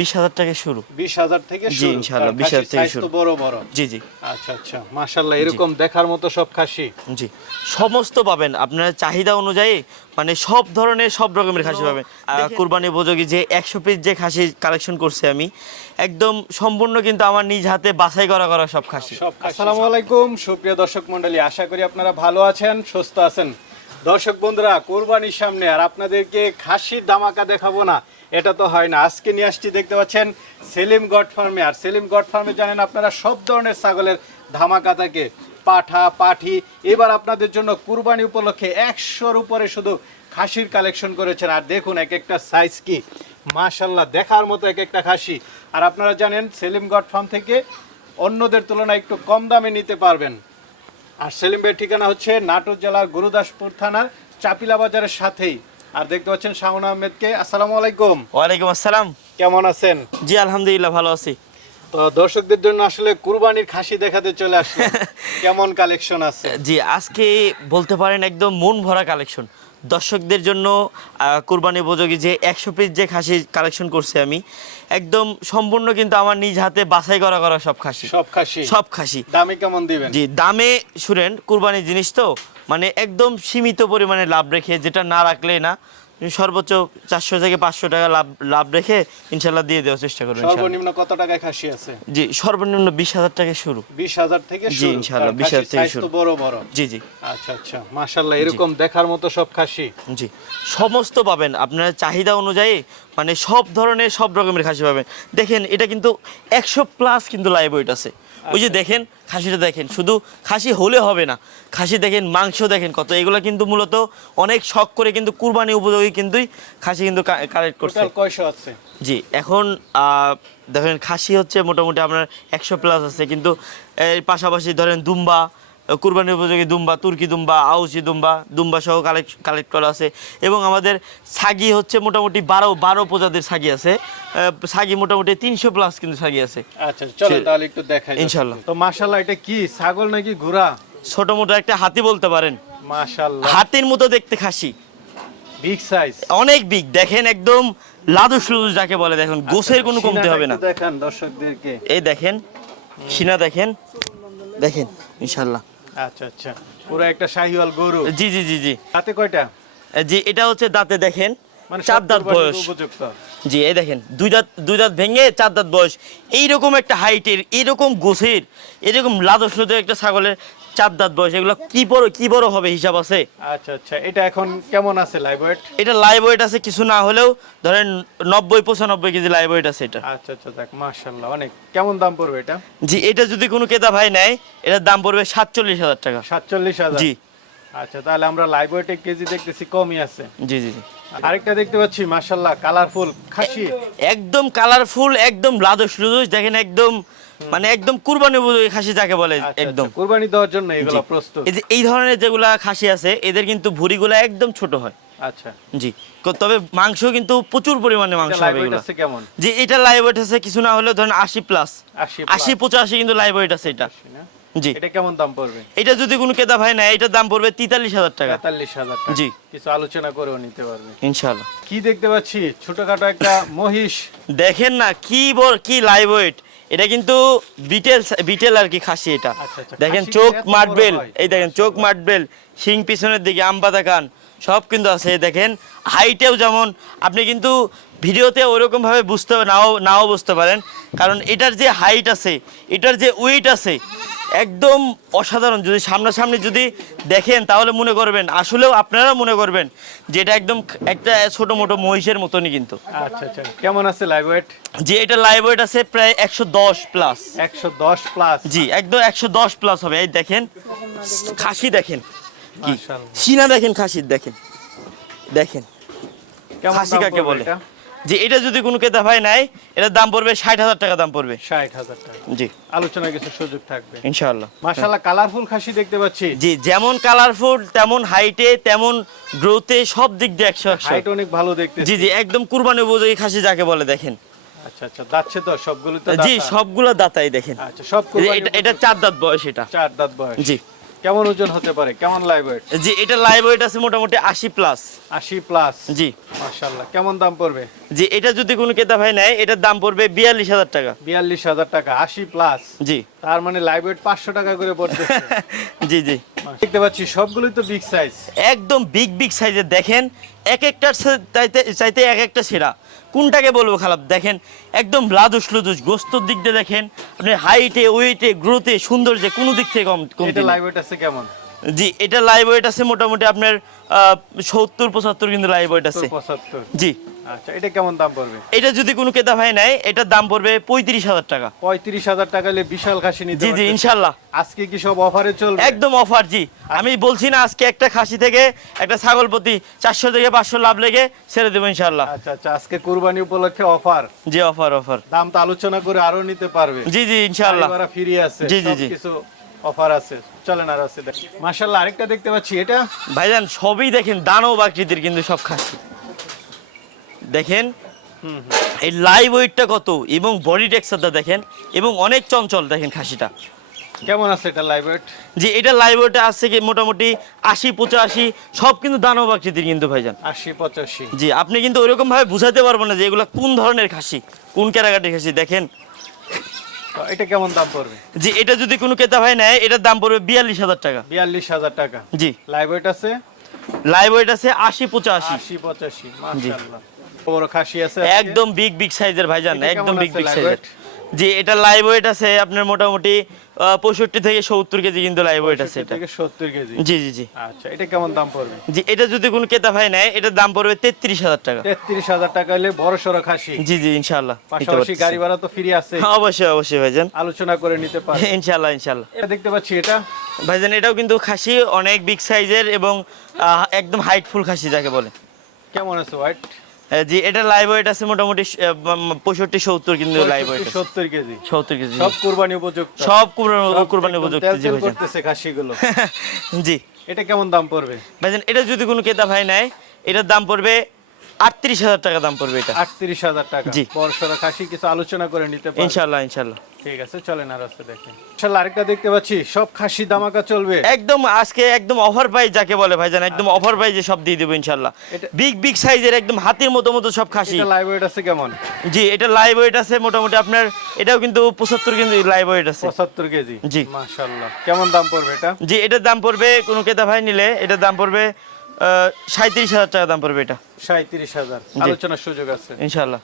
বিশ হাজার টাকা শুরু। বিশ হাজার থেকে জি, শুরু। ইনশাআল্লাহ, আর 20,000 খাসির থেকে শুরু। বড় বড়। জি জি। আচ্ছা আচ্ছা মাশাল্লাহ এরকম দেখার মতো সব খাসি। জি সমস্ত পাবেন। আপনার চাহিদা অনুযায়ী মানে সব ধরনের সব রকমের খাসি পাবেন। কুরবানি উপযোগী যে একশো পিস যে খাসি কালেকশন করছি আমি একদম সম্পূর্ণ কিন্তু আমার নিজ হাতে বাছাই করা করা সব খাসি। আসসালামু আলাইকুম সুপ্রিয় দর্শক মন্ডলী আশা করি আপনারা ভালো আছেন সুস্থ আছেন। দর্শক বন্ধুরা কোরবানির সামনে আর আপনাদেরকে খাসির দামাকা দেখাবো না। এটা তো হয় না। আজকে নিয়ে আসছি দেখতে পাচ্ছেন সেলিম গড ফার্মে। আর সেলিম গড ফার্মে জানেন আপনারা সব ধরনের ছাগলের ধামাকা থাকে। পাঠা, পাঠি। এবার আপনাদের জন্য কুরবানি উপলক্ষে একশোর উপরে শুধু খাসির কালেকশন করেছেন। আর দেখুন এক একটা সাইজ কি। মাশাল্লাহ দেখার মতো এক একটা খাসি। আর আপনারা জানেন সেলিম গড ফার্ম থেকে অন্যদের তুলনায় একটু কম দামে নিতে পারবেন। আর সেলিম ভাইয়ের ঠিকানা হচ্ছে নাটোর জেলার গুরুদাসপুর থানার চাপিলা বাজারের সাথেই। আর দেখতে পাচ্ছেন শাহন আহমেদকে। আসসালামু আলাইকুম। ওয়ালাইকুম আসসালাম। কেমন আছেন? জি আলহামদুলিল্লাহ ভালো আছি। তো দর্শকদের জন্য আসলে কুরবানির খাসি দেখাতে চলে আসছে কেমন কালেকশন আছে? জি আজকে বলতে পারেন একদম মন ভরা কালেকশন দর্শকদের জন্য কোরবানি উপযোগী যে একশো পিস যে খাসি কালেকশন করছি আমি একদম সম্পূর্ণ কিন্তু আমার নিজ হাতে বাছাই করা করা সব খাসি। সব খাসি? সব খাসি। দামে কেমন দিবেন? জি দামে শুনেন কোরবানির জিনিস তো মানে একদম সীমিত পরিমাণে লাভ রেখে যেটা না রাখলে না সর্বোচ্চ চারশো থেকে পাঁচশো টাকা লাভ লাভ রেখে ইনশাল্লাহ দিয়ে দেওয়ার চেষ্টা করবেন সর্বনিম্ন কত টাকায় খাসি আছে? জি সর্বনিম্ন বিশ হাজার টাকা শুরু। বিশ হাজার থেকে জি, ইনশাল্লাহ বিশ হাজার থেকে শুরু। বড় বড়। জি জি। আচ্ছা আচ্ছা মাশাল্লাহ এরকম দেখার মতো সব খাসি। জি সমস্ত পাবেন। আপনার চাহিদা অনুযায়ী মানে সব ধরনের সব রকমের খাসি পাবেন। দেখেন এটা কিন্তু একশো প্লাস কিন্তু লাইভ ওয়েট আছে। ওই যে দেখেন খাসিটা দেখেন শুধু খাসি হলে হবে না। খাসি দেখেন মাংস দেখেন কত। এগুলো কিন্তু মূলত অনেক শখ করে কিন্তু কুরবানি উপযোগী কিন্তু খাসি কিন্তু কালেক্ট করছে। আছে? জি এখন দেখেন খাসি হচ্ছে মোটামুটি আপনার একশো প্লাস আছে। কিন্তু এর পাশাপাশি ধরেন দুম্বা কুরবানি উপযোগী দুম্বা তুর্কি দুম্বা আউসি দুম্বা দুম্বা সহ কালেক্ট কালেক্ট করা আছে। এবং আমাদের ছাগি হচ্ছে মোটামুটি বারো বারো প্রজাতির ছাগি আছে। ছাগি মোটামুটি তিনশো প্লাস কিন্তু ছাগি আছে। আচ্ছা চলো তাহলে একটু দেখাই ইনশাআল্লাহ। তো মাশাল্লাহ এটা কি ছাগল নাকি ঘোড়া? ছোট মোটো একটা হাতি বলতে পারেন। মাশাল্লাহ হাতির মতো দেখতে খাসি। বিগ সাইজ অনেক বিগ দেখেন একদম লাদুস লুদুস যাকে বলে দেখেন গোসের কোনো কমতে হবে না। দেখান দর্শকদেরকে। এই দেখেন খিনা দেখেন দেখেন ইনশাল্লাহ আচ্ছা আচ্ছা। পুরো একটা শাহিওয়াল গরু। জি জি জি জি। দাঁতে কয়টা? জি এটা হচ্ছে দাঁতে দেখেন মানে চার দাঁত বয়স। জি এই দেখেন দুই দাঁত দুই দাঁত ভেঙে চার দাঁত বয়স। এইরকম একটা হাইটের এরকম গোছের এরকম লাদস একটা ছাগলের চার দাঁত বয়স এগুলো কি বড় কি বড় হবে হিসাব আছে? আচ্ছা আচ্ছা এটা এখন কেমন আছে লাইভ ওয়েট এটা লাইভ ওয়েট আছে কিছু না হলেও ধরেন নব্বই পঁচানব্বই কেজি লাইভ ওয়েট আছে এটা। আচ্ছা আচ্ছা দেখ মাশাল্লাহ অনেক। কেমন দাম পড়বে এটা? জি এটা যদি কোনো ক্রেতা ভাই নেয় এটার দাম পড়বে সাতচল্লিশ হাজার টাকা। সাতচল্লিশ হাজার? জি। আচ্ছা তাহলে আমরা লাইভ ওয়েটে কেজি দেখতেছি কমই আছে। জি জি জি। আরেকটা দেখতে পাচ্ছি মাশাল্লাহ কালারফুল খাসি। একদম কালারফুল একদম লাদস লুদস দেখেন একদম মানে একদম কুরবানি উপযোগী খাসি যাকে বলে আচ্ছা, একদম। আচ্ছা, কুরবানি দেওয়ার জন্য এগুলো প্রস্তুত। এই যে এই ধরনের যেগুলা খাসি আছে এদের কিন্তু ভুঁড়িগুলা একদম ছোট হয়। আচ্ছা। জি। তবে মাংস কিন্তু প্রচুর পরিমাণে মাংস হবে কেমন? যে এটা লাইভ ওয়েট আছে কিছু না হলেও ধরেন আশি প্লাস 80 আশি পঁচাশি কিন্তু লাইভ ওয়েট আছে এটা। জি। এটা কেমন দাম পড়বে? এটা যদি কোনো ক্রেতা ভাই নেয় এটার দাম পড়বে তেতাল্লিশ হাজার টাকা। তেতাল্লিশ হাজার টাকা। জি। কিছু আলোচনা করেও নিতে পারবে। ইনশাল্লাহ কি দেখতে পাচ্ছি? ছোটখাটো একটা মহিষ। দেখেন না কি বল কি লাইভ ওয়েট এটা কিন্তু বিটেল বিটেল আর কি খাসি এটা। আচ্ছা, আচ্ছা, দেখেন চোখ মাটবেল এই দেখেন চোখ মাটবেল শিং পিছনের দিকে আমপাতা কান সব কিন্তু আছে দেখেন। হাইটেও যেমন আপনি কিন্তু ভিডিওতে ওরকম ভাবে বুঝতে নাও নাও বুঝতে পারেন। কারণ এটার যে হাইট আছে এটার যে ওয়েট আছে একদম অসাধারণ। যদি সামনাসামনি যদি দেখেন তাহলে মনে করবেন আসলেও আপনারা মনে করবেন যে এটা একদম একটা ছোট মোটো মহিষের মতনই কিন্তু। আচ্ছা আচ্ছা। কেমন আছে লাইভ ওয়েট যে এটা লাইভ ওয়েট আছে প্রায় একশো দশ প্লাস একশো দশ প্লাস জি একদম একশো দশ প্লাস হবে। এই দেখেন খাসি দেখেন। কি? সিনা দেখেন খাসির দেখেন। দেখেন। খাসি কাকে বলে? এটা? যে এটা যদি কোনো ক্রেতা ভাই নেয় এটার দাম পড়বে ষাট হাজার টাকা দাম পড়বে। ষাট হাজার টাকা। জি। আলোচনা কিছু সুযোগ থাকবে। ইনশাআল্লাহ। মাশাল্লাহ কালারফুল খাসি দেখতে পাচ্ছি। জি যেমন কালারফুল তেমন হাইটে তেমন গ্রোথে সব দিক দিয়ে একশো একশো। হাইট অনেক ভালো দেখতে। জি জি একদম কুরবানি উপযোগী খাসি যাকে বলে দেখেন। আচ্ছা আচ্ছা যাচ্ছে তো সবগুলো তো জি? সবগুলো দাতাই দেখেন। আচ্ছা সব এটা চার দাঁত বয়স এটা। চার দাঁত বয়স। জি। কেমন ওজন হতে পারে? কেমন লাইভ ওয়েট জি এটা লাইভ ওয়েট আছে মোটামুটি আশি প্লাস আশি প্লাস জি। মাশাআল্লাহ। কেমন দাম পড়বে? জি এটা যদি কোনো কেতা ভাই নেয় এটার দাম পড়বে বিয়াল্লিশ হাজার টাকা। বিয়াল্লিশ হাজার টাকা আশি প্লাস জি। তার মানে লাইভ ওয়েট পাঁচশো টাকা করে পড়তেছে জি জি। দেখতে পাচ্ছি সবগুলোই তো বিগ সাইজ একদম বিগ বিগ সাইজের দেখেন এক একটার চাইতে চাইতে এক একটা সেরা। কোনটাকে বলব খারাপ দেখেন একদম লাদুস লুদুস গোস্তর দিক দিয়ে দেখেন আপনি হাইটে ওয়েটে গ্রোথে সৌন্দর্যে কোনো দিক থেকে কম কম এটা লাইভ ওয়েট আছে কেমন? জি এটা লাইভ ওয়েট আছে মোটামুটি আপনার সত্তর পঁচাত্তর কিন্তু লাইভ ওয়েট আছে। জি। আচ্ছা এটা কেমন দাম পড়বে? এটা যদি কোনো ক্রেতা ভাই নেয় এটার দাম পড়বে পঁয়ত্রিশ হাজার টাকা। পঁয়ত্রিশ হাজার টাকা হলে বিশাল খাসি নিতে জি জি ইনশাল্লাহ। আজকে কি সব অফারে চলবে? একদম অফার জি। আমি বলছি না আজকে একটা খাসি থেকে একটা ছাগল প্রতি চারশো থেকে পাঁচশো লাভ লেগে ছেড়ে দেবো ইনশাল্লাহ। আচ্ছা আচ্ছা আজকে কুরবানি উপলক্ষে অফার। জি অফার অফার। দাম তো আলোচনা করে আরও নিতে পারবে। জি জি ইনশাল্লাহ। গাড়ি ভাড়া ফ্রি আছে জি, জি, জি। কিছু অফার আছে। চলেন আর আছে মাশাআল্লাহ আরেকটা দেখতে পাচ্ছি এটা? ভাইজান সবই দেখেন দানব আকৃতির কিন্তু সব খাসি। দেখেন হুম এই লাইভ ওয়েটটা কত এবং বডি টেক্সচারটা দেখেন এবং অনেক চঞ্চল দেখেন খাসিটা। কেমন আছে এটা লাইভ ওয়েট যে এটা লাইভ ওয়েটে আসছে কি মোটামুটি আশি পঁচাশি সব কিন্তু দানব আকৃতির কিন্তু ভাইজান। আশি পঁচাশি। জি আপনি কিন্তু ওইরকম ভাবে বুঝাতে পারবেন না যে এগুলো কোন ধরনের খাসি কোন ক্যারাকাটি খাসি দেখেন। এটা কেমন দাম পড়বে? যে এটা যদি কোনো ক্রেতা ভাই নেয় এটার দাম পড়বে বিয়াল্লিশ হাজার টাকা। বিয়াল্লিশ হাজার টাকা। জি। লাইভ ওয়েট আছে? লাইভ ওয়েট আছে আশি পঁচাশি। আশি পঁচাশি মাশাআল্লাহ। বড় খাসি আছে একদম বিগ বিগ সাইজের ভাইজান একদম বিগ বিগ সাইজের জি এটা লাইভ ওয়েট আছে আপনার মোটামুটি পঁয়ষট্টি থেকে সত্তর কেজি কিন্তু লাইভ ওয়েট আছে এটা। সত্তর কেজি। জি জি জি। আচ্ছা এটা কেমন দাম পড়বে? জি এটা যদি কোনো ক্রেতা ভাই নেয় এটার দাম পড়বে তেত্রিশ হাজার টাকা। তেত্রিশ হাজার টাকা হলে বড় সড়ো খাসি। জি জি ইনশাল্লাহ পাশাপাশি গাড়ি ভাড়া তো ফ্রি আছে। অবশ্যই অবশ্যই ভাইজান। আলোচনা করে নিতে পারে ইনশাল্লাহ ইনশাল্লাহ এটা দেখতে পাচ্ছি এটা? ভাইজান এটাও কিন্তু খাসি অনেক বিগ সাইজের এবং একদম হাইটফুল খাসি যাকে বলে। কেমন আছে হোয়াইট জি এটা লাইভ ওয়েট আছে মোটামুটি পঁয়ষট্টি সত্তর কিন্তু লাইভ ওয়েট সত্তর কেজি। সত্তর কেজি সব কুরবানি উপযুক্ত। সব কুরবানি উপযুক্ত জি করতেছে খাসিগুলো। জি। এটা কেমন দাম পড়বে? ভাইজান এটা যদি কোনো কেতা ভাই নেয় এটার দাম পড়বে আটত্রিশ হাজার টাকা দাম পড়বে এটা। আটত্রিশ হাজার টাকা। জি। পরশরা খাসি কিছু আলোচনা করে নিতে পারে ইনশাল্লাহ ইনশাল্লাহ ঠিক আছে চলেন আর দেখেন ইনশাল্লাহ আরেকটা দেখতে পাচ্ছি সব খাসি দামাকা চলবে। একদম আজকে একদম অফার প্রাইস যাকে বলে ভাইজান একদম অফার প্রাইজে সব দিয়ে দেবো ইনশাল্লাহ। বিগ বিগ সাইজের একদম হাতির মতো মতো সব খাসি। এটা লাইভ ওয়েট আছে কেমন? জি এটা লাইভ ওয়েট আছে মোটামুটি আপনার এটাও কিন্তু পঁচাত্তর কিন্তু লাইভ ওয়েট আছে। কেজি? জি। কেমন দাম পড়বে এটা? জি এটার দাম পড়বে কোনো ক্রেতা ভাই নিলে এটার দাম পড়বে সাঁত্রিশ হাজার টাকা দাম পড়বে এটা। সাঁত্রিশ হাজার। আলোচনার সুযোগ আছে। ইনশাল্লাহ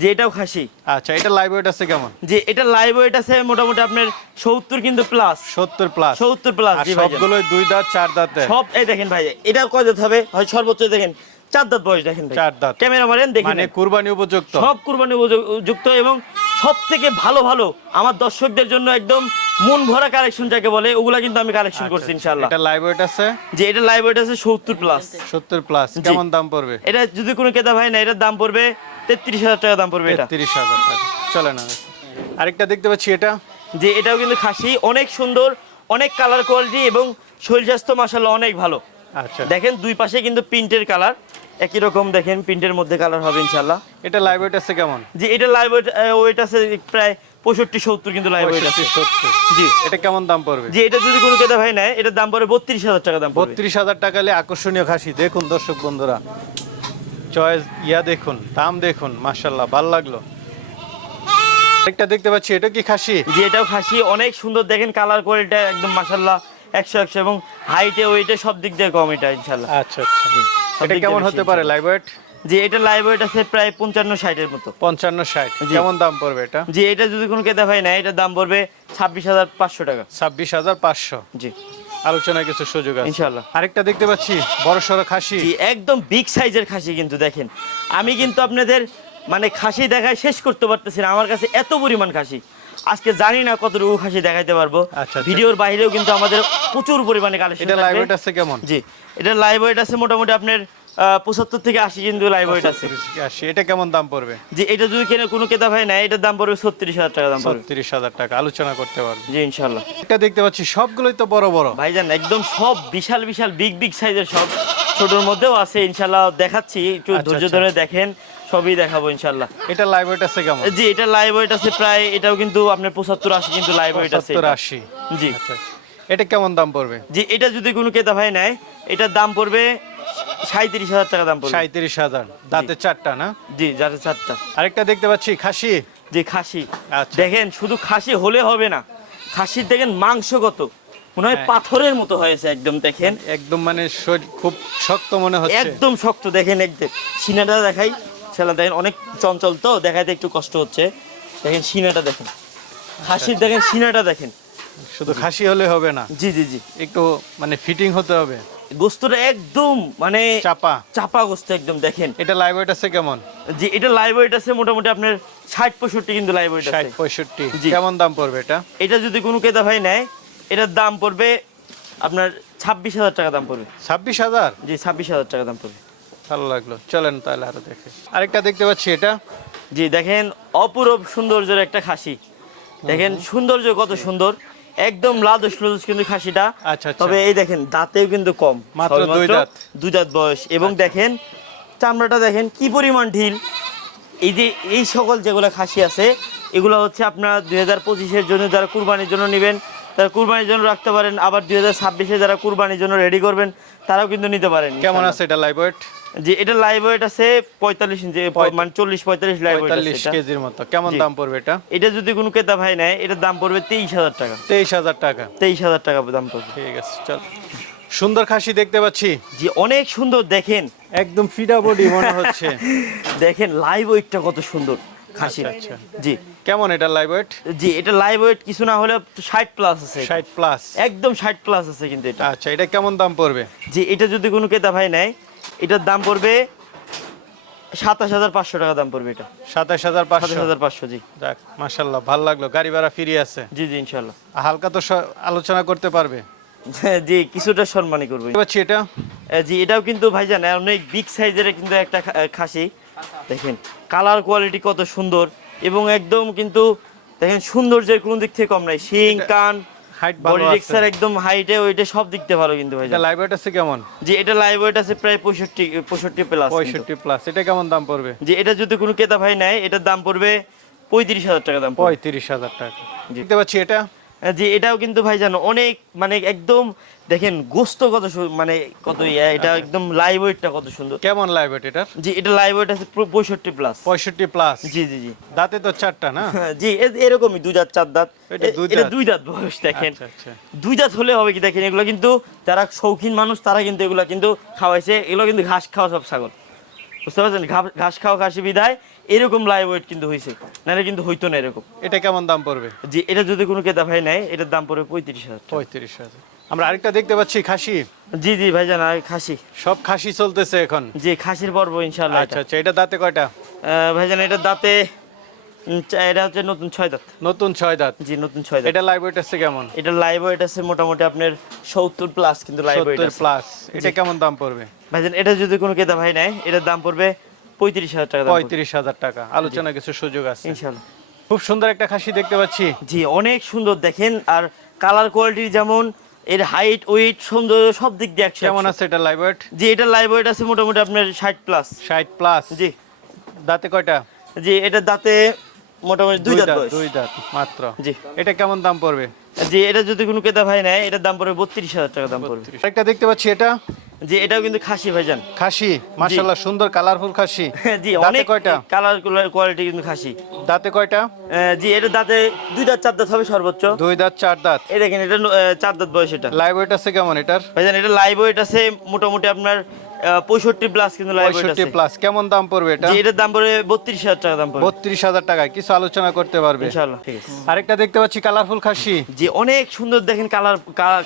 জি। এটাও খাসি। আচ্ছা এটা লাইভ ওয়েট আছে কেমন? যে এটা লাইভ ওয়েট আছে মোটামুটি আপনার সত্তর কিন্তু প্লাস সত্তর প্লাস সত্তর প্লাস সবগুলোই দুই দাঁত চার দাঁতে। সব এই দেখেন ভাই এটা কয় দাঁত হবে? হয় সর্বোচ্চ দেখেন চার দাঁত বয়স দেখেন চার দাঁত। ক্যামেরা মারেন দেখেন মানে কুরবানি উপযুক্ত। সব কুরবানি যুক্ত এবং সব থেকে ভালো ভালো আমার দর্শকদের জন্য একদম মন ভরা কালেকশন যাকে বলে ওগুলা কিন্তু আমি কালেকশন করছি ইনশাআল্লাহ। এটা লাইভ ওয়েট আছে? যে এটা লাইভ ওয়েট আছে সত্তর প্লাস সত্তর প্লাস কেমন দাম পড়বে? এটা যদি কোনো ক্রেতা ভাই না এটার দাম পড়বে তেত্রিশ হাজার টাকা দাম পড়বে এটা। তিরিশ হাজার টাকা। চলে না। আরেকটা দেখতে পাচ্ছি এটা। যে এটাও কিন্তু খাসি অনেক সুন্দর অনেক কালার কোয়ালিটি এবং শরীর স্বাস্থ্য মাসাল্লাহ অনেক ভালো। আচ্ছা। দেখেন দুই পাশে কিন্তু প্রিন্টের কালার একই রকম দেখেন প্রিন্টের মধ্যে কালার হবে ইনশাল্লাহ এটা লাইভ ওয়েট আছে কেমন? যে এটা লাইভ ওয়েট ওয়েট আছে প্রায় পঁয়ষট্টি সত্তর কিন্তু লাইভ ওয়েট আছে। জি। এটা কেমন দাম পড়বে? যে এটা যদি কোনো ক্রেতা ভাই নেয় এটার দাম পড়বে বত্রিশ হাজার টাকা দাম পড়বে। বত্রিশ হাজার টাকা আকর্ষণীয় খাসি। দেখুন দর্শক বন্ধুরা চয়েস ইয়া দেখুন দাম দেখুন মার্শাল্লাহ ভালো লাগল। একটা দেখতে পাচ্ছি এটা কি খাসি? যে এটাও খাসি অনেক সুন্দর দেখেন কালার কোয়ালিটি একদম মাসাল্লাহ একশো একশো এবং হাইটে ওয়েটে সব দিক দিয়ে কম এটা ইনশাল্লাহ আচ্ছা আচ্ছা। এটা কেমন হতে পারে লাইভ ওয়েট যে এটা লাইভ ওয়েট আছে প্রায় পঞ্চান্ন ষাটের মতো। পঞ্চান্ন ষাট। জি। কেমন দাম পড়বে এটা? যে এটা যদি কোনো ক্রেতা ভাই নেয় এটার দাম পড়বে ছাব্বিশ হাজার পাঁচশো টাকা। ছাব্বিশ হাজার পাঁচশো। জি। আলোচনায় কিছু সুযোগ আছে। ইনশাল্লাহ আরেকটা দেখতে পাচ্ছি বড় সড়ো খাসি। জি একদম বিগ সাইজের খাসি কিন্তু দেখেন। আমি কিন্তু আপনাদের মানে খাসি দেখায় শেষ করতে পারতেছি না। আমার কাছে এত পরিমাণ খাসি। আজকে জানি না কতটুকু খাসি দেখাইতে পারব। আচ্ছা, আচ্ছা। ভিডিওর বাইরেও কিন্তু আমাদের প্রচুর পরিমাণে কালেকশন এটা লাইভ ওয়েট আছে কেমন? জি এটা লাইভ ওয়েট আছে মোটামুটি আপনার পঁচাত্তর থেকে আশি কিন্তু লাইভ ওয়েট আছে। এটা কেমন দাম পড়বে? যে এটা যদি কেন কোনো কেতা ভাই নেয় এটার দাম পড়বে ছত্রিশ হাজার টাকা দাম পড়বে। ছত্রিশ হাজার টাকা আলোচনা করতে পারবে। জি ইনশাল্লাহ এটা দেখতে পাচ্ছি সবগুলোই তো বড় বড়। ভাই ভাইজান একদম সব বিশাল বিশাল বিগ বিগ সাইজের সব। ছোটোর মধ্যেও আছে ইনশাল্লাহ দেখাচ্ছি একটু আচ্ছা, ধৈর্য। ধরে দেখেন। সবই দেখাবো ইনশাল্লাহ এটা লাইভ ওয়েট আছে কেমন? জি এটা লাইভ ওয়েট আছে প্রায় এটাও কিন্তু আপনার পঁচাত্তর আশি কিন্তু লাইভ ওয়েট আছে। আশি। জি। আচ্ছা এটা কেমন দাম পড়বে? যে এটা যদি কোনো ক্রেতা ভাই নেয় এটার দাম পড়বে সাঁত্রিশ হাজার টাকা দাম পড়বে। সাঁত্রিশ হাজার। দাঁতে চারটা না? জি যাতে চারটা। আরেকটা দেখতে পাচ্ছি খাসি? যে খাসি। আচ্ছা। দেখেন শুধু খাসি হলে হবে না খাসির দেখেন মাংস কত মনে হয় হ্যাঁ। পাথরের মতো হয়েছে একদম দেখেন। একদম মানে শরীর খুব শক্ত মনে হচ্ছে। একদম শক্ত দেখেন একদম সিনাটা দেখাই সেটা দেখেন অনেক চঞ্চল তো দেখাইতে একটু কষ্ট হচ্ছে। দেখেন সিনাটা দেখেন। খাসির দেখেন সিনাটা দেখেন। শুধু খাসি হলে হবে না। জি জি জি। একটু মানে ফিটিং হতে হবে। গোস্তটা একদম মানে চাপা। চাপা গোস্ত একদম দেখেন। এটা লাইভ ওয়েট আছে কেমন? যে এটা লাইভ ওয়েট আছে মোটামুটি আপনার ষাট পঁয়ষট্টি কিন্তু লাইভ ওয়েট ষাট আছে। পঁয়ষট্টি। জি। কেমন দাম পড়বে এটা? এটা যদি কোনো ক্রেতা ভাই নেয় এটার দাম পড়বে আপনার ছাব্বিশ হাজার টাকা দাম পড়বে। ছাব্বিশ হাজার? জি ছাব্বিশ হাজার টাকা দাম পড়বে। ভালো লাগল। চলেন তাহলে আরও দেখে। আরেকটা দেখতে পাচ্ছি এটা। জি দেখেন অপূরব সৌন্দর্যের একটা খাসি। দেখেন সৌন্দর্য কত সুন্দর। একদম লাদুস লুদুস কিন্তু খাসিটা। আচ্ছা, আচ্ছা। তবে এই দেখেন দাঁতেও কিন্তু কম। মাত্র দুই দাঁত। আচ্ছা। দুই দাঁত বয়স। এবং দেখেন চামড়াটা দেখেন কি পরিমাণ ঢিল। এই যে এই সকল যেগুলো খাসি আছে এগুলো হচ্ছে আপনার দুই হাজার পঁচিশের জন্য যারা কুরবানির জন্য নেবেন তারা কুরবানির জন্য রাখতে পারেন। আবার দুই হাজার ছাব্বিশে যারা কুরবানির জন্য রেডি করবেন তারাও কিন্তু নিতে পারেন কেমন আছে এটা লাইভ ওয়েট যে এটা লাইভ ওয়েট আছে পঁয়তাল্লিশ ইঞ্চি মানে চল্লিশ পঁয়তাল্লিশ লাইভ ওয়েট পঁয়তাল্লিশ কেজির মতো। কেমন দাম পড়বে এটা? এটা যদি কোনো ক্রেতা ভাই নেয় এটার দাম পড়বে তেইশ হাজার টাকা। তেইশ হাজার টাকা। তেইশ হাজার টাকা দাম পড়বে। ঠিক আছে চল। সুন্দর খাসি দেখতে পাচ্ছি। জি অনেক সুন্দর দেখেন। একদম ফিডা বডি মনে হচ্ছে। দেখেন লাইভ ওয়েটটা কত সুন্দর খাসি। আচ্ছা, আচ্ছা। জি। কেমন এটা লাইভ ওয়েট জি এটা লাইভ ওয়েট কিছু না হলে ষাট প্লাস আছে এটা। ষাট প্লাস একদম ষাট প্লাস আছে কিন্তু এটা। আচ্ছা এটা কেমন দাম পড়বে? যে এটা যদি কোনো ক্রেতা ভাই নেয় এটার দাম পড়বে সাতাশ হাজার পাঁচশো টাকা দাম পড়বে এটা। সাতাশ হাজার পাঁচশো? হাজার পাঁচশো জি। যাক মাশাল্লাহ ভালো লাগল গাড়ি ভাড়া ফিরে আছে। জি জি ইনশাল্লাহ। হালকা তো আলোচনা করতে পারবে। জি কিছুটা সম্মানই করব। পাচ্ছি এটা? জি এটাও কিন্তু ভাইজান অনেক বিগ সাইজের কিন্তু একটা খাসি। দেখেন কালার কোয়ালিটি কত সুন্দর এবং একদম কিন্তু দেখেন সৌন্দর্যের কোনো দিক থেকে কম নাই। শিং কান হাইট ভালো বডি টেক্সচার একদম হাইটে ওইটা সব দিক ভালো কিন্তু এটা ভাইজান লাইভ ওয়েট আছে কেমন? জি এটা লাইভ ওয়েট আছে প্রায় পঁয়ষট্টি পঁয়ষট্টি প্লাস পঁয়ষট্টি প্লাস এটা কেমন দাম পড়বে? যে এটা যদি কোনো ক্রেতা ভাই নেয় এটার দাম পড়বে পঁয়ত্রিশ হাজার টাকা দাম পড়বে। পঁয়ত্রিশ হাজার টাকা। জি। দেখতে পাচ্ছি এটা? জি এটাও কিন্তু ভাই জানো অনেক মানে একদম দেখেন গোস্ত কত মানে কত ইয়া এটা আচ্ছা। একদম লাইভ ওয়েটটা কত সুন্দর। কেমন লাইভ ওয়েট এটার? জি এটা লাইভ ওয়েট আছে পুরো পঁয়ষট্টি প্লাস পঁয়ষট্টি প্লাস জি জি জি। দাঁতে তো চারটা না? জি এরকমই দুই দাঁত চার দাঁত। এটা দুই দাঁত? বয়স দেখেন। আচ্ছা আচ্ছা। দুই দাঁত হলে হবে কি দেখেন এগুলো কিন্তু যারা শৌখিন মানুষ তারা কিন্তু এগুলো কিন্তু খাওয়াইছে। এগুলো কিন্তু ঘাস খাওয়া সব ছাগল। বুঝতে পারছেন? ঘাস খাওয়া খাসি বিদায়। এরকম লাইভ ওয়েট কিন্তু হয়েছে নাহলে কিন্তু হইতো না এরকম। এটা কেমন দাম পড়বে? যে এটা যদি কোনো ক্রেতা ভাই নেয় এটার দাম পড়বে পঁয়ত্রিশ হাজার পঁয়ত্রিশ হাজার। আমরা আরেকটা দেখতে পাচ্ছি খাসি। জি জি ভাইজান আর খাসি। সব খাসি চলতেছে এখন। জি খাসির পর্ব ইনশাল্লাহ আচ্ছা আচ্ছা এটা দাঁতে কয়টা? ভাইজান এটা দাঁতে এটা হচ্ছে নতুন ছয় দাঁত। নতুন ছয় দাঁত। জি নতুন ছয় দাঁত। এটা লাইভ ওয়েট আছে কেমন? এটা লাইভ ওয়েট আছে মোটামুটি আপনার সত্তর প্লাস কিন্তু লাইভ ওয়েট প্লাস এটা কেমন দাম পড়বে? ভাইজান এটা যদি কোনো ক্রেতা ভাই নেয় এটার দাম পড়বে পঁয়ত্রিশ হাজার টাকা পঁয়ত্রিশ হাজার টাকা। আলোচনা কিছু সুযোগ আছে। ইনশাল্লাহ খুব সুন্দর একটা খাসি দেখতে পাচ্ছি। জি অনেক সুন্দর দেখেন আর কালার কোয়ালিটি যেমন এর হাইট ওয়েট সৌন্দর্য সব দিক দিয়ে কেমন আছে এটা লাইভ ওয়েট জি এটা লাইভ ওয়েট আছে মোটামুটি আপনার ষাট প্লাস ষাট প্লাস জি। দাঁতে কয়টা? জি এটা দাঁতে মোটামুটি দুই দাঁত বয়স। দুই দাঁত মাত্র। জি। এটা কেমন দাম পড়বে? জি এটা যদি কোনো ক্রেতা ভাই নেয় এটার দাম পড়বে বত্রিশ হাজার টাকা দাম পড়বে। একটা দেখতে পাচ্ছি এটা। জি এটাও কিন্তু খাসি ভাইজান। খাসি মাশাআল্লাহ সুন্দর কালারফুল খাসি। জি দাঁতে অনেক কয়টা? কালার কোয়ালিটি কিন্তু খাসি। দাঁতে কয়টা? জি এটা দাঁতে দুই দাঁত চার দাঁত হবে সর্বোচ্চ। দুই দাঁত চার দাঁত। এই দেখেন এটা চার দাঁত বয়স এটা। লাইভ ওয়েট আছে কেমন এটার? ভাইজান এটা লাইভ ওয়েট আছে মোটামুটি আপনার পঁয়ষট্টি প্লাস কিন্তু পঁয়ষট্টি প্লাস কেমন দাম পড়বে এটা? এটার দাম পড়বে বত্রিশ হাজার টাকা দাম পড়বে। বত্রিশ হাজার টাকা কিছু আলোচনা করতে পারবে। ইনশাআল্লাহ ঠিক আছে। আরেকটা দেখতে পাচ্ছি কালারফুল খাসি। জি অনেক সুন্দর দেখেন কালার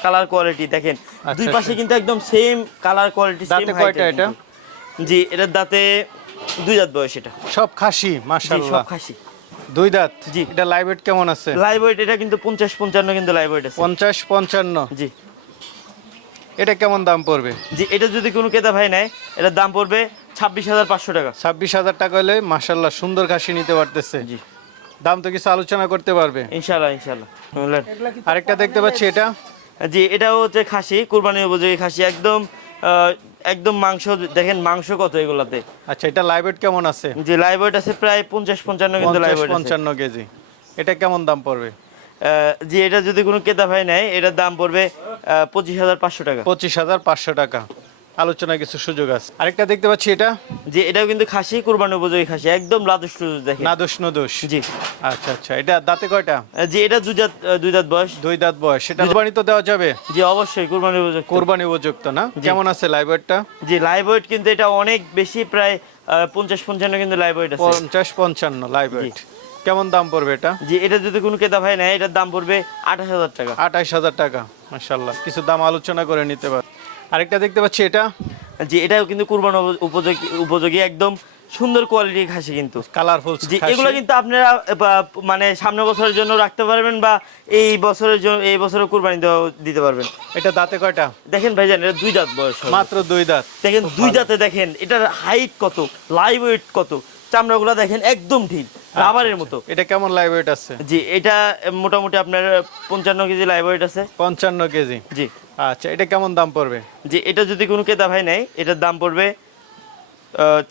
কালার কোয়ালিটি দেখেন। দুই আচ্ছা, পাশে কিন্তু একদম সেম কালার কোয়ালিটি দাঁতে কয়টা এটা? জি এটার দাঁতে দুই দাঁত বয়স এটা। সব খাসি জি সব খাসি। দুই দাঁত? জি। এটা লাইভ কেমন আছে? লাইভ এটা কিন্তু পঞ্চাশ পঞ্চান্ন কিন্তু লাইভ আছে। পঞ্চাশ পঞ্চান্ন। জি। এটা কেমন দাম পড়বে? জি এটা যদি কোনো ক্রেতা ভাই নেয় এটার দাম পড়বে ছাব্বিশ হাজার পাঁচশো টাকা। ছাব্বিশ হাজার টাকা হলে মাশাল্লাহ সুন্দর খাসি নিতে পারতেছে। জি। দাম তো কিছু আলোচনা করতে পারবে। ইনশাল্লাহ ইনশাল্লাহ বুঝলেন? আরেকটা দেখতে পাচ্ছি এটা। জি এটাও হচ্ছে খাসি কুরবানি উপযোগী খাসি। একদম আহ, একদম মাংস দেখেন মাংস কত এগুলাতে। আচ্ছা এটা লাইভ ওয়েট কেমন আছে? যে লাইভ ওয়েট আছে প্রায় পঞ্চাশ পঞ্চান্ন কিন্তু লাইভ ওয়েট পঞ্চান্ন কেজি। এটা কেমন দাম পড়বে? যে এটা যদি কোনো ক্রেতা ভাই নেয় এটার দাম পড়বে পঁচিশ হাজার পাঁচশো টাকা। পঁচিশ হাজার পাঁচশো টাকা। আলোচনা কিছু সুযোগ আছে। আরেকটা দেখতে পাচ্ছি এটা? যে এটাও কিন্তু খাসি কুরবানি উপযোগী খাসি একদম লাদুস টুদুস দেখেন। নাদোষ নদোষ জি। আচ্ছা আচ্ছা এটা দাঁতে কয়টা? যে এটা দুই দাঁত দুই দাঁত বয়স। দুই দাঁত বয়স। সেটা কোরবানি তো দেওয়া যাবে? জি অবশ্যই কুরবানি উপযুক্ত কোরবানি উপযুক্ত না? কেমন আছে লাইব্রেরিটা? জি লাইভ ওয়েট কিন্তু এটা অনেক বেশি প্রায় পঞ্চাশ পঞ্চান্ন কিন্তু লাইভ ওয়েট আছে। পঞ্চাশ পঞ্চান্ন লাইব্রেরি। কেমন দাম পড়বে এটা? যে এটা যদি কোনো ক্রেতা ভাই নেয় এটার দাম পড়বে আঠাশ হাজার টাকা। আঠাইশ হাজার টাকা। মাশাল্লাহ কিছু দাম আলোচনা করে নিতে পার আরেকটা দেখতে পাচ্ছি এটা। যে এটাও কিন্তু কুরবান উপযোগী উপযোগী একদম সুন্দর কোয়ালিটির খাসি কিন্তু। কালারফুল এগুলো কিন্তু আপনারা মানে সামনের বছরের জন্য রাখতে পারবেন বা এই বছরের জন্য এই বছরে কুরবানি দিতে পারবেন। এটা দাঁতে কয়টা? দেখেন ভাইজান এটা দুই দাঁত বয়স মাত্র দুই দাঁত। দেখেন দুই দাঁতে দেখেন এটার হাইট কত লাইভ ওয়েট কত চামড়াগুলো দেখেন একদম ঠিক। রাবারের মতো। এটা কেমন লাইব্রেরি আছে? জি এটা মোটামুটি আপনার পঞ্চান্ন কেজি লাইভ ওয়েট আছে। পঞ্চান্ন কেজি? জি। আচ্ছা এটা কেমন দাম পড়বে? যে এটা যদি কোনো ক্রেতা ভাই নেয় এটার দাম পড়বে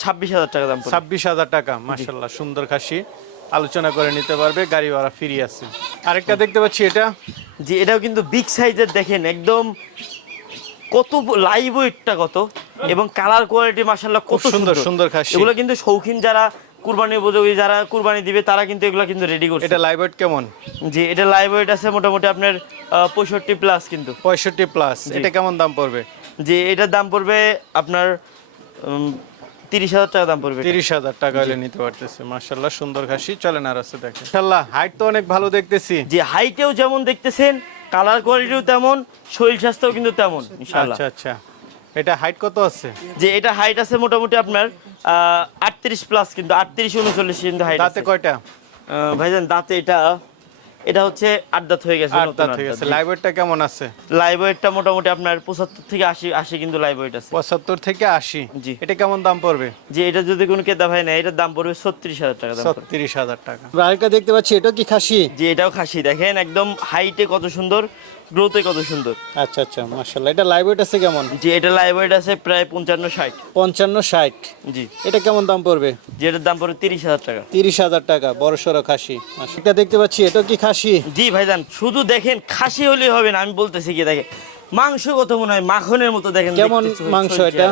ছাব্বিশ হাজার টাকা দাম পড়বে। ছাব্বিশ হাজার টাকা মাশাল্লাহ সুন্দর খাসি। আলোচনা করে নিতে পারবে গাড়ি ভাড়া ফ্রি আছে। আরেকটা দেখতে পাচ্ছি এটা। যে এটাও কিন্তু বিগ সাইজের দেখেন একদম কত লাইভ ওয়েটটা কত এবং কালার কোয়ালিটি মাশাল্লাহ কত সুন্দর, সুন্দর খাসি। এগুলো কিন্তু শৌখিন যারা কুরবানি উপযোগী যারা কুরবানি দিবে তারা কিন্তু এগুলো কিন্তু রেডি করছে। এটা লাইব্রেরি কেমন? যে এটা লাইভ ওয়েট আছে মোটামুটি আপনার পঁয়ষট্টি প্লাস কিন্তু। পঁয়ষট্টি প্লাস এটা কেমন দাম পড়বে? যে এটার দাম পড়বে আপনার তিরিশ হাজার টাকা দাম পড়বে তিরিশ হাজার টাকা হলে নিতে পারতেছে মাশাল্লাহ সুন্দর খাসি। চলেন আর আছে দেখেন। মাশাল্লাহ হাইট তো অনেক ভালো দেখতেছি। যে হাইটেও যেমন দেখতেছেন কালার কোয়ালিটিও তেমন শরীর স্বাস্থ্যও কিন্তু তেমন আচ্ছা আচ্ছা। এটা হাইট কত আছে? যে এটা হাইট আছে মোটামুটি আপনার আটত্রিশ প্লাস কিন্তু আটত্রিশ উনচল্লিশ কিন্তু হাইট দাঁতে কয়টা? ভাইজান দাঁতে এটা এটা হচ্ছে আট দাঁত হয়ে গেছে আট দাঁত হয়ে গেছে। লাইব্রেরিটা কেমন আছে? লাইভ মোটামুটি আপনার পঁচাত্তর থেকে আশি আশি কিন্তু লাইভ ওয়েট আছে। পঁচাত্তর থেকে আশি। জি। এটা কেমন দাম পড়বে? যে এটা যদি কোনো কেতা ভাই নেয় এটার দাম পড়বে ছত্রিশ হাজার টাকা দাম পড়বে। ছত্রিশ হাজার টাকা। আরেকটা দেখতে পাচ্ছি এটা কি খাসি? যে এটাও খাসি। দেখেন একদম হাইটে কত সুন্দর। গ্রোথে কত সুন্দর। আচ্ছা আচ্ছা মাশাল্লাহ এটা লাইব্রেরি আছে কেমন? জি এটা লাইভ ওয়েট আছে প্রায় পঞ্চান্ন ষাট। পঞ্চান্ন ষাট। জি। এটা কেমন দাম পড়বে? যেটার দাম পড়বে তিরিশ হাজার টাকা। তিরিশ হাজার টাকা বড় সড়ো খাসি এটা দেখতে পাচ্ছি এটা কি খাসি? জি ভাইজান শুধু দেখেন খাসি হলেই হবে না আমি বলতেছি কি দেখে মাংস কত মনে হয় মাখনের মতো দেখেন কেমন মাংস এটা?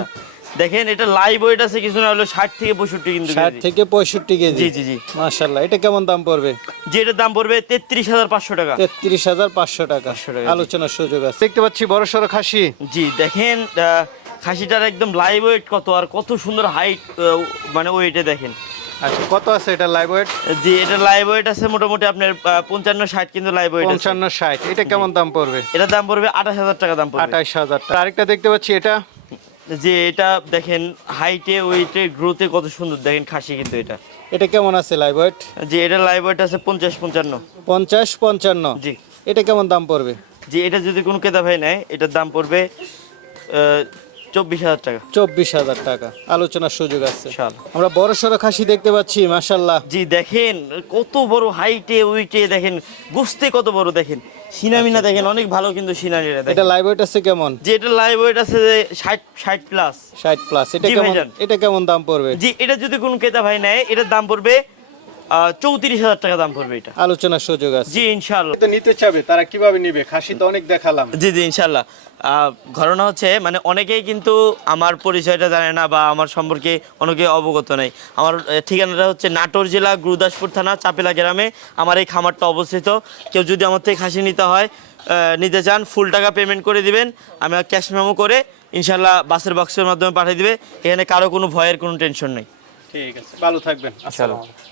দেখেন এটা লাইভ ওয়েট আছে কিছু না হলো ষাট থেকে পঁয়ষট্টি কিন্তু ষাট কেজি। থেকে পঁয়ষট্টি কেজি। জি জি জি। মাশাল্লাহ এটা কেমন দাম পড়বে? যে এটার দাম পড়বে তেত্রিশ হাজার পাঁচশো টাকা। তেত্রিশ হাজার পাঁচশো টাকা। 500 টাকা, জি। আলোচনার সুযোগ আছে। দেখতে পাচ্ছি বড় সড়ো খাসি। জি দেখেন আহ, খাসিটার একদম লাইভ ওয়েট কত আর কত সুন্দর হাইট মানে ওয়েটে দেখেন। আচ্ছা কত আছে এটা লাইভ ওয়েট জি এটা লাইভ ওয়েট আছে মোটামুটি আপনার পঞ্চান্ন ষাট কিন্তু লাইভ ওয়েট পঞ্চান্ন ষাট এটা কেমন দাম পড়বে? এটার দাম পড়বে আঠাশ হাজার টাকা দাম পড়বে। আঠাইশ হাজার টাকা। আরেকটা দেখতে পাচ্ছি এটা। যে এটা দেখেন হাইটে ওয়েটে গ্রোথে কত সুন্দর। দেখেন খাসি কিন্তু এটা। এটা কেমন আছে লাইভ ওয়েট যে এটা লাইভ ওয়েট আছে পঞ্চাশ পঞ্চান্ন। পঞ্চাশ পঞ্চান্ন। জি। এটা কেমন দাম পড়বে? যে এটা যদি কোনো কেদা ভাই নেয় এটার দাম পড়বে চব্বিশ হাজার টাকা। চব্বিশ হাজার টাকা। আলোচনার সুযোগ আছে। আমরা বড় সড়ো খাসি দেখতে পাচ্ছি মাশাল্লাহ। জি দেখেন কত বড় হাইটে ওইটে দেখেন গোস্তে কত বড় দেখেন। সিনামিনা দেখেন অনেক ভালো কিন্তু সিনামিনা এটা লাইভ ওয়েট আছে কেমন? যে এটা লাইভ ওয়েট আছে যে ষাট ষাট প্লাস ষাট প্লাস এটা কেমন এটা কেমন দাম পড়বে? জি এটা যদি কোনো ক্রেতা ভাই নেয় এটার দাম পড়বে চৌত্রিশ হাজার টাকা দাম পড়বে এটা। আলোচনার সুযোগ আছে। জি ইনশাল্লাহ নিতে চাবে তারা কীভাবে নিবে? খাসি তো অনেক দেখালাম। জি জি ইনশাল্লাহ ঘটনা হচ্ছে মানে অনেকেই কিন্তু আমার পরিচয়টা জানে না বা আমার সম্পর্কে অনেকে অবগত নেই। আমার ঠিকানাটা হচ্ছে নাটোর জেলা গুরুদাসপুর থানা চাপেলা গ্রামে। আমার এই খামারটা অবস্থিত। কেউ যদি আমার থেকে খাসি নিতে হয় নিতে চান ফুল টাকা পেমেন্ট করে দিবেন। আমি ক্যাশ মেমো করে ইনশাল্লাহ বাসের বক্সের মাধ্যমে পাঠিয়ে দিবে। এখানে কারও কোনো ভয়ের কোনো টেনশন নেই। ঠিক আছে ভালো থাকবেন। আসসালাম